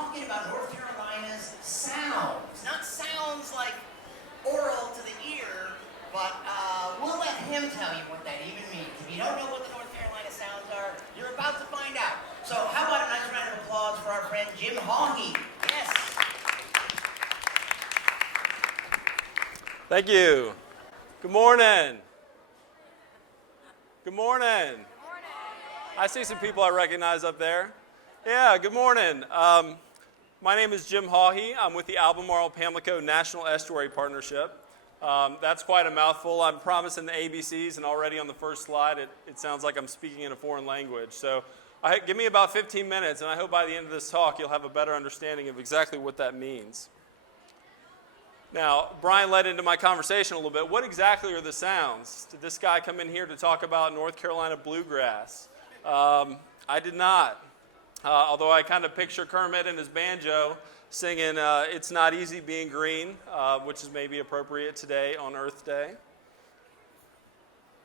talking about North Carolina's sounds. Not sounds like oral to the ear, but we'll let him tell you what that even means. If you don't know what the North Carolina sounds are, you're about to find out. So how about a nice round of applause for our friend Jim Hawhee? Yes. Thank you. Good morning. Good morning. I see some people I recognize up there. Yeah, good morning. My name is Jim Hawhee. I'm with the Albemarle-Pamlico National Estuary Partnership. That's quite a mouthful. I'm promising the ABCs, and already on the first slide, it sounds like I'm speaking in a foreign language. So give me about 15 minutes, and I hope by the end of this talk, you'll have a better understanding of exactly what that means. Now, Brian led into my conversation a little bit. What exactly are the sounds? Did this guy come in here to talk about North Carolina bluegrass? I did not. Although I kind of picture Kermit and his banjo singing It's Not Easy Being Green, which is maybe appropriate today on Earth Day.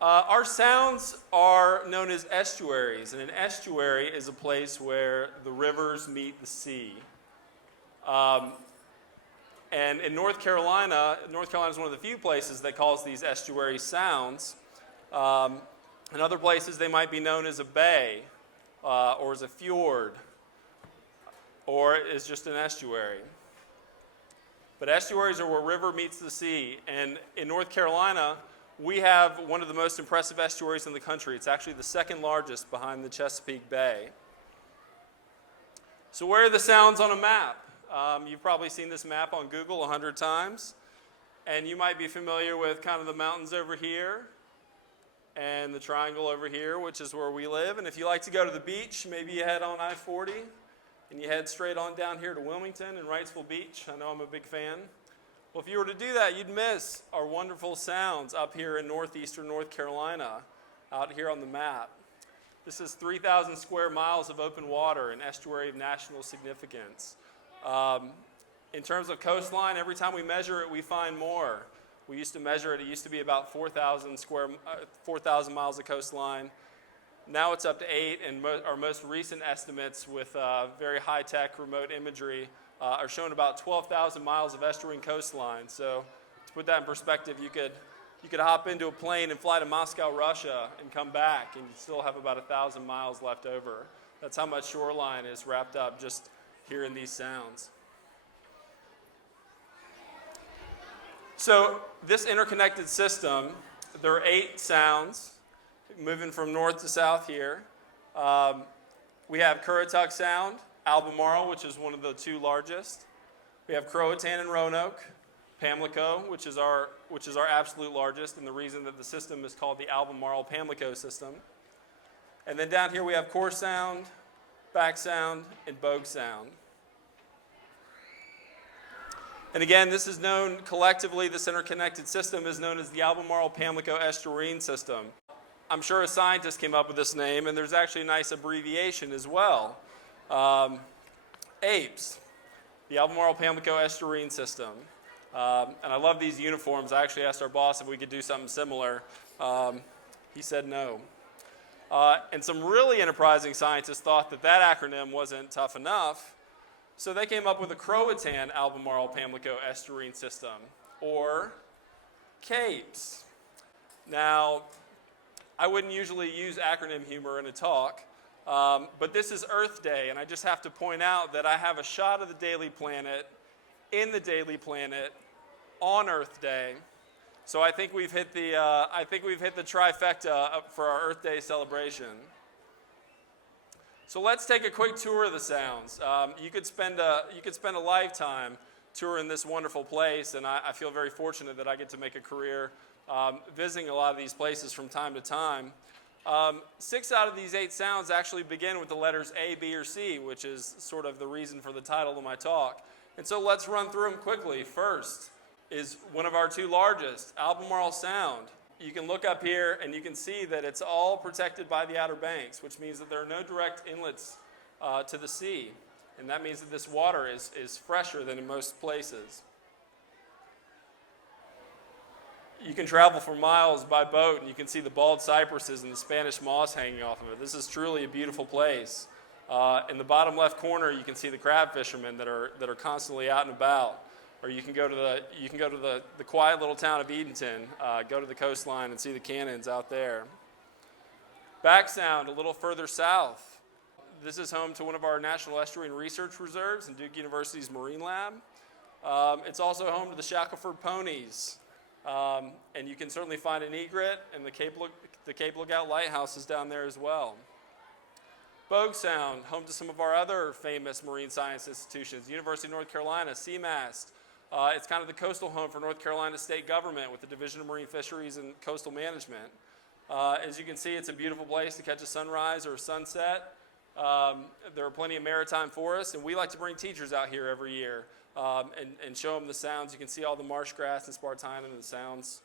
Our sounds are known as estuaries, and an estuary is a place where the rivers meet the sea. And in North Carolina is one of the few places that calls these estuary sounds. In other places, they might be known as a bay, or as a fjord, or as just an estuary. But estuaries are where river meets the sea. And in North Carolina, we have one of the most impressive estuaries in the country. It's actually the second largest behind the Chesapeake Bay. So where are the sounds on a map? You've probably seen this map on Google 100 times. And you might be familiar with kind of the mountains over here and the triangle over here, which is where we live. And if you like to go to the beach, maybe you head on I-40 and you head straight on down here to Wilmington and Wrightsville Beach. I know I'm a big fan. Well, if you were to do that, you'd miss our wonderful sounds up here in northeastern North Carolina, out here on the map. This is 3,000 square miles of open water, an estuary of national significance. In terms of coastline, every time we measure it, we find more. We used to measure it. It used to be about 4,000 miles of coastline. Now it's up to 8, and our most recent estimates with very high-tech remote imagery are showing about 12,000 miles of estuarine coastline. So to put that in perspective, you could hop into a plane and fly to Moscow, Russia, and come back, and you still have about 1,000 miles left over. That's how much shoreline is wrapped up just here in these sounds. So this interconnected system, there are 8 sounds, moving from north to south here. We have Currituck Sound, Albemarle, which is one of the 2 largest. We have Croatan and Roanoke, Pamlico, which is our absolute largest, and the reason that the system is called the Albemarle-Pamlico system. And then down here we have Core Sound, Back Sound, and Bogue Sound. And again, this is known collectively, this interconnected system is known as the Albemarle-Pamlico estuarine system. I'm sure a scientist came up with this name, and there's actually a nice abbreviation as well. APES, the Albemarle-Pamlico estuarine system. And I love these uniforms. I actually asked our boss if we could do something similar. He said no. And some really enterprising scientists thought that acronym wasn't tough enough, so they came up with a Croatan Albemarle-Pamlico estuarine system, or CAPES. Now, I wouldn't usually use acronym humor in a talk, but this is Earth Day, and I just have to point out that I have a shot of the Daily Planet in the Daily Planet on Earth Day. So I think we've hit the trifecta for our Earth Day celebration. So let's take a quick tour of the sounds. You could spend a lifetime touring this wonderful place, and I feel very fortunate that I get to make a career visiting a lot of these places from time to time. 6 out of these 8 sounds actually begin with the letters A, B, or C, which is sort of the reason for the title of my talk. And so let's run through them quickly. First is one of our 2 largest, Albemarle Sound. You can look up here and you can see that it's all protected by the Outer Banks, which means that there are no direct inlets to the sea. And that means that this water is fresher than in most places. You can travel for miles by boat and you can see the bald cypresses and the Spanish moss hanging off of it. This is truly a beautiful place. In the bottom left corner, you can see the crab fishermen that are constantly out and about. Or you can go to the quiet little town of Edenton, go to the coastline and see the cannons out there. Back Sound, a little further south. This is home to one of our National Estuary and Research Reserves in Duke University's Marine Lab. It's also home to the Shackelford Ponies. And you can certainly find an egret, and the Cape Lookout Lighthouse is down there as well. Bogue Sound, home to some of our other famous marine science institutions, University of North Carolina, CMAST. It's kind of the coastal home for North Carolina state government with the Division of Marine Fisheries and Coastal Management. As you can see, it's a beautiful place to catch a sunrise or a sunset. There are plenty of maritime forests, and we like to bring teachers out here every year and show them the sounds. You can see all the marsh grass and spartina and the sounds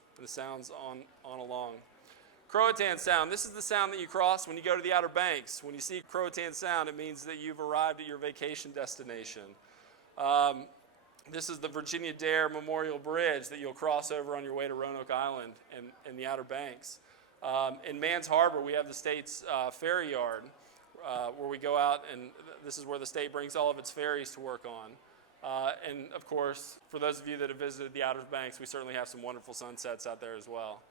on along. Croatan Sound, this is the sound that you cross when you go to the Outer Banks. When you see Croatan Sound, it means that you've arrived at your vacation destination. This is the Virginia Dare Memorial Bridge that you'll cross over on your way to Roanoke Island and the Outer Banks. In Mans Harbor, we have the state's ferry yard where we go out, and this is where the state brings all of its ferries to work on. And of course, for those of you that have visited the Outer Banks, we certainly have some wonderful sunsets out there as well.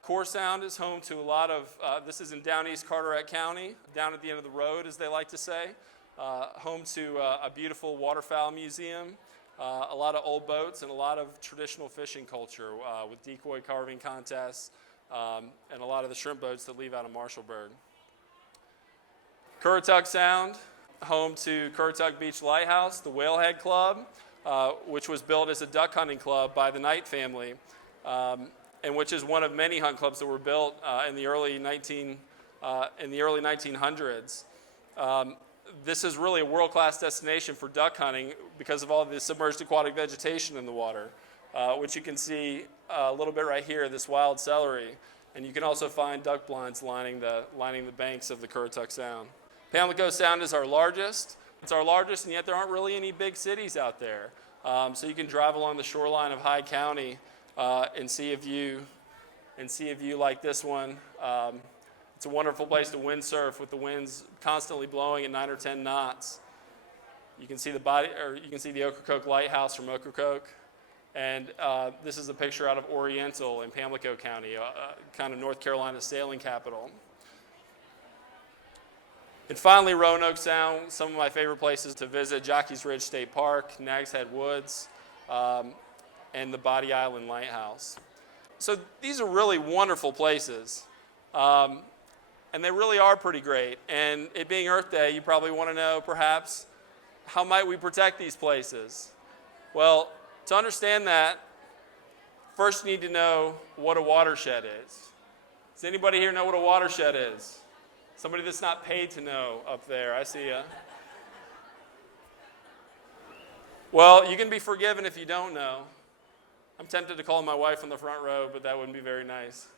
Core Sound is home to a lot of, this is in down East Carteret County, down at the end of the road, as they like to say, home to a beautiful waterfowl museum, a lot of old boats, and a lot of traditional fishing culture with decoy carving contests, and a lot of the shrimp boats that leave out of Marshallburg. Currituck Sound, home to Currituck Beach Lighthouse, the Whalehead Club, which was built as a duck hunting club by the Knight family, and which is one of many hunt clubs that were built in the early 1900s. This is really a world-class destination for duck hunting because of all the submerged aquatic vegetation in the water, which you can see a little bit right here, this wild celery. And you can also find duck blinds lining the banks of the Currituck Sound. Pamlico Sound is our largest. It's our largest, and yet there aren't really any big cities out there. So you can drive along the shoreline of Hyde County and see a view like this one. It's a wonderful place to windsurf with the winds constantly blowing at 9 or 10 knots. You can see the Ocracoke Lighthouse from Ocracoke, and this is a picture out of Oriental in Pamlico County, kind of North Carolina's sailing capital. And finally, Roanoke Sound, some of my favorite places to visit: Jockey's Ridge State Park, Nags Head Woods, and the Body Island Lighthouse. So these are really wonderful places, and they really are pretty great. And it being Earth Day, you probably want to know, perhaps, how might we protect these places? Well, to understand that, first you need to know what a watershed is. Does anybody here know what a watershed is? Somebody that's not paid to know up there, I see ya. Well, you can be forgiven if you don't know. I'm tempted to call my wife on the front row, but that wouldn't be very nice.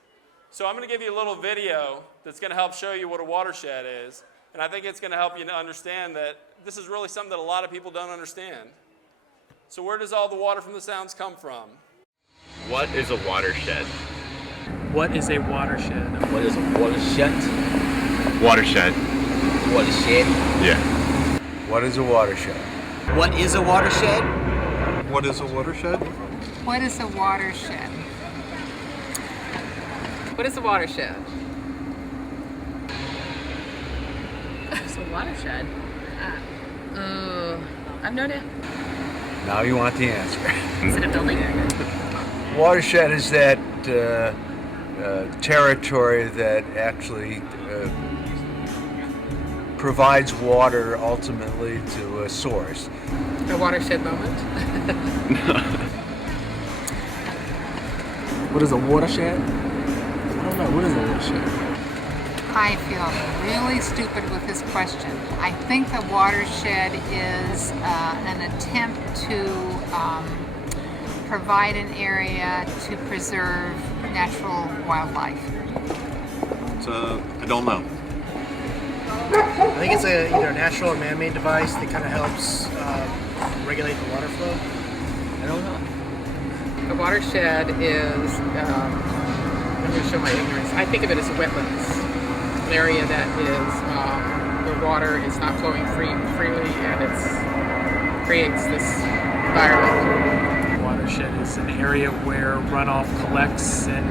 So I'm going to give you a little video that's going to help show you what a watershed is, and I think it's going to help you to understand that this is really something that a lot of people don't understand. So where does all the water from the sounds come from? What is a watershed? What is a watershed? What is a watershed? Watershed. Watershed? Yeah. What is a watershed? What is a watershed? What is a watershed? What is a watershed? What is a watershed? It's a watershed. I've no idea. Now you want the answer. Is it a building? Watershed is that territory that actually provides water ultimately to a source. A watershed moment? What is a watershed? I don't know. What is a watershed? I feel really stupid with this question. I think the watershed is an attempt to provide an area to preserve natural wildlife. I don't know. I think it's either a natural or man-made device that kind of helps regulate the water flow. I don't know. A watershed is, I'm going to show my ignorance. I think of it as a wetlands, an area that is where water is not flowing freely, and it creates this environment. Watershed is an area where runoff collects, and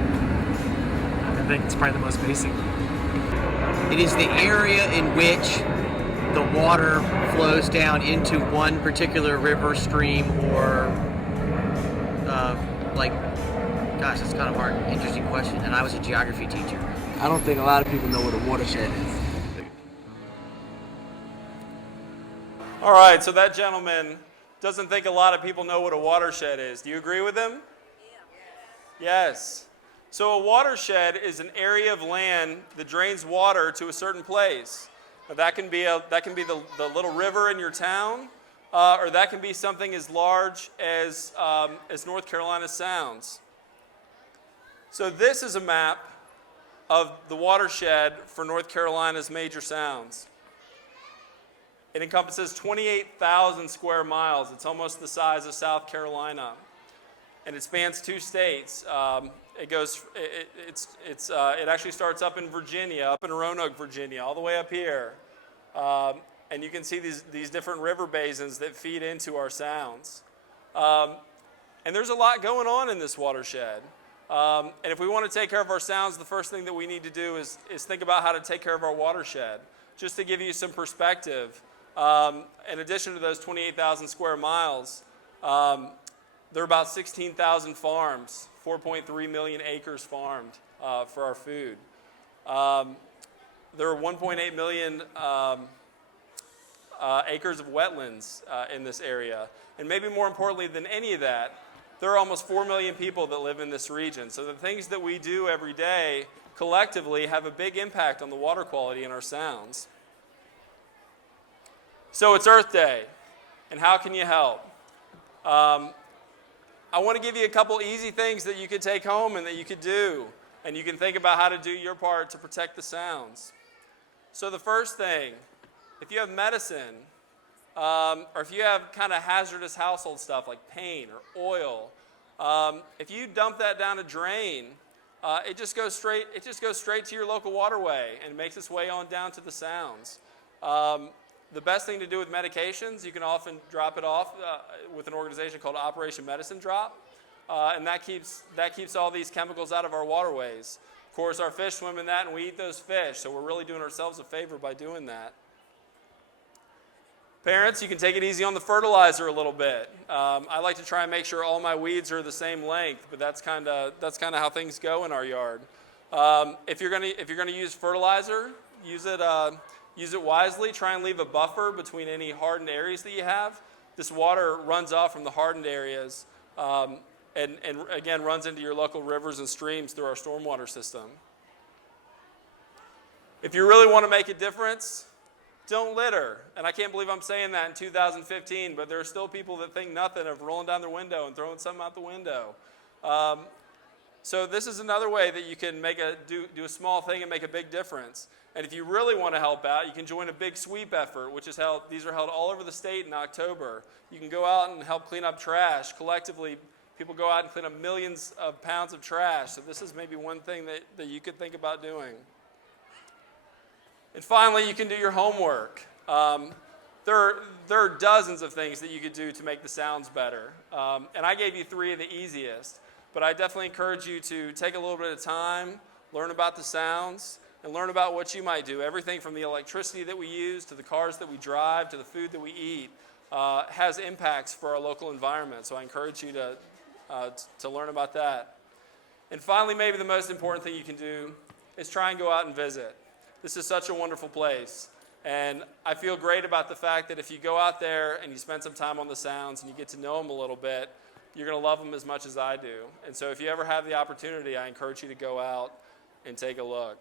I think it's probably the most basic. It is the area in which the water flows down into one particular river, stream, or gosh, that's kind of hard. Interesting question. And I was a geography teacher. I don't think a lot of people know what a watershed is. All right, so that gentleman doesn't think a lot of people know what a watershed is. Do you agree with him? Yes. So a watershed is an area of land that drains water to a certain place. Now, that can be the little river in your town, or that can be something as large as North Carolina Sounds. So this is a map of the watershed for North Carolina's major sounds. It encompasses 28,000 square miles. It's almost the size of South Carolina, and it spans 2 states. It actually starts up in Virginia, up in Roanoke, Virginia, all the way up here, and you can see these different river basins that feed into our sounds. And there's a lot going on in this watershed. And if we want to take care of our sounds, the first thing that we need to do is think about how to take care of our watershed. Just to give you some perspective, in addition to those 28,000 square miles, there are about 16,000 farms, 4.3 million acres farmed for our food. There are 1.8 million acres of wetlands in this area. And maybe more importantly than any of that, there are almost 4 million people that live in this region. So the things that we do every day collectively have a big impact on the water quality in our sounds. So it's Earth Day, and how can you help? I want to give you a couple easy things that you could take home and that you could do, and you can think about how to do your part to protect the sounds. So the first thing, if you have medicine, or if you have kind of hazardous household stuff like paint or oil, if you dump that down a drain, it just goes straight to your local waterway and makes its way on down to the sounds. The best thing to do with medications, you can often drop it off with an organization called Operation Medicine Drop, and that keeps all these chemicals out of our waterways. Of course, our fish swim in that, and we eat those fish, so we're really doing ourselves a favor by doing that. Parents, you can take it easy on the fertilizer a little bit. I like to try and make sure all my weeds are the same length, but that's kind of how things go in our yard. If you're gonna use fertilizer, use it wisely. Try and leave a buffer between any hardened areas that you have. This water runs off from the hardened areas and again runs into your local rivers and streams through our stormwater system. If you really want to make a difference, don't litter. And I can't believe I'm saying that in 2015, but there are still people that think nothing of rolling down their window and throwing something out the window. So this is another way that you can do a small thing and make a big difference. And if you really want to help out, you can join a big sweep effort, which is these are held all over the state in October. You can go out and help clean up trash. Collectively, people go out and clean up millions of pounds of trash. So this is maybe one thing that you could think about doing. And finally, you can do your homework. There are dozens of things that you could do to make the sounds better. And I gave you 3 of the easiest. But I definitely encourage you to take a little bit of time, learn about the sounds, and learn about what you might do. Everything from the electricity that we use to the cars that we drive to the food that we eat has impacts for our local environment. So I encourage you to learn about that. And finally, maybe the most important thing you can do is try and go out and visit. This is such a wonderful place. And I feel great about the fact that if you go out there and you spend some time on the sounds and you get to know them a little bit, you're going to love them as much as I do. And so if you ever have the opportunity, I encourage you to go out and take a look.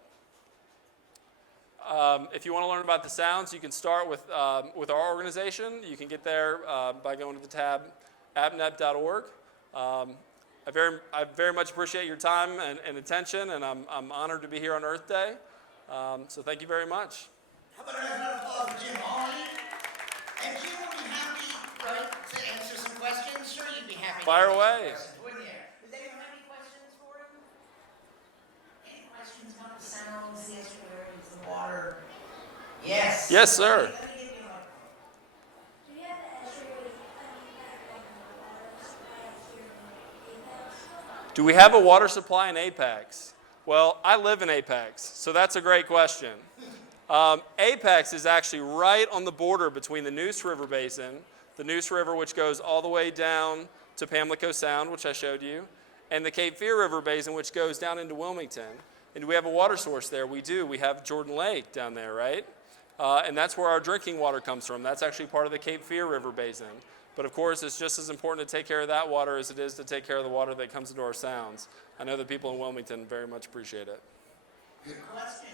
If you want to learn about the sounds, you can start with our organization. You can get there by going to the tab appnep.org. I very much appreciate your time and attention, and I'm honored to be here on Earth Day. So thank you very much. How about another applause for Jim Hawhee? And Jim would be happy, right, to answer some questions? Sure, you'd be happy. Fire away. Wouldn't you? Does anyone have any questions for him? Any questions about the sounds, the estuaries, the water? Yes. Yes, sir. Do we have a water supply in Apex? Well, I live in Apex, so that's a great question. Apex is actually right on the border between the Neuse River Basin, the Neuse River which goes all the way down to Pamlico Sound, which I showed you, and the Cape Fear River Basin, which goes down into Wilmington. And do we have a water source there? We do. We have Jordan Lake down there, right? And that's where our drinking water comes from. That's actually part of the Cape Fear River Basin. But of course, it's just as important to take care of that water as it is to take care of the water that comes into our sounds. I know the people in Wilmington very much appreciate it. Good question.